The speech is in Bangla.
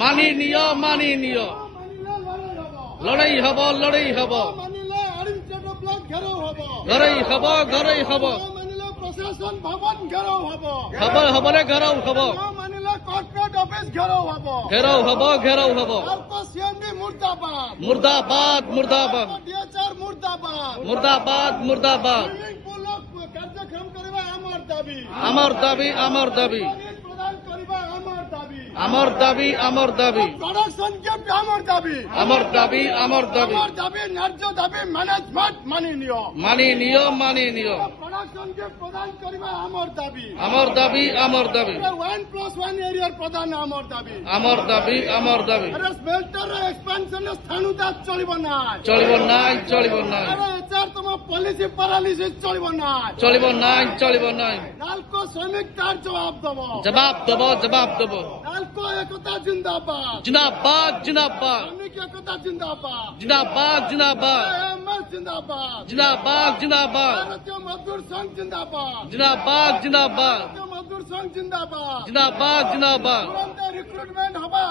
মানি নিও লড়াই হব ঘরেই হব প্রশাসন ভবন ঘেরাও হব খবরে ঘেরাও হব কর্পোরেট অফিস ঘেরাও হব সিএমডি মুর্দাবাদ ডিএচআর মুর্দাবাদ কার্যক্রম করিবা আমার দাবি প্রদান করিবা আমার দাবি প্রোডাকশন গিফট আমার দাবি ন্যায্য দাবি ম্যানেজমেন্ট মানি নিও প্রোডাকশন গিফট প্রদান করিবা আমার দাবি 1+1 এরিয়ার প্রদান আমার দাবি স্মেল্টার এক্সপানশন স্থানুতা চলিব নাই এছাড়া তোমার পলিসি প্যারালিসিস চলিব নাই নালকো শ্রমিক তার জবাব দেব নালকো একতা জিন্দাবাদ শ্রমিক একতা জিন্দাবাদ জিন্দাবাদ ভারতীয় মজদুর সংঘ জিন্দাবাদ জিন্দাবাদ মজদুর সংঘ জিন্দাবাদ জিন্দাবাদ রিক্রুটমেন্ট হবা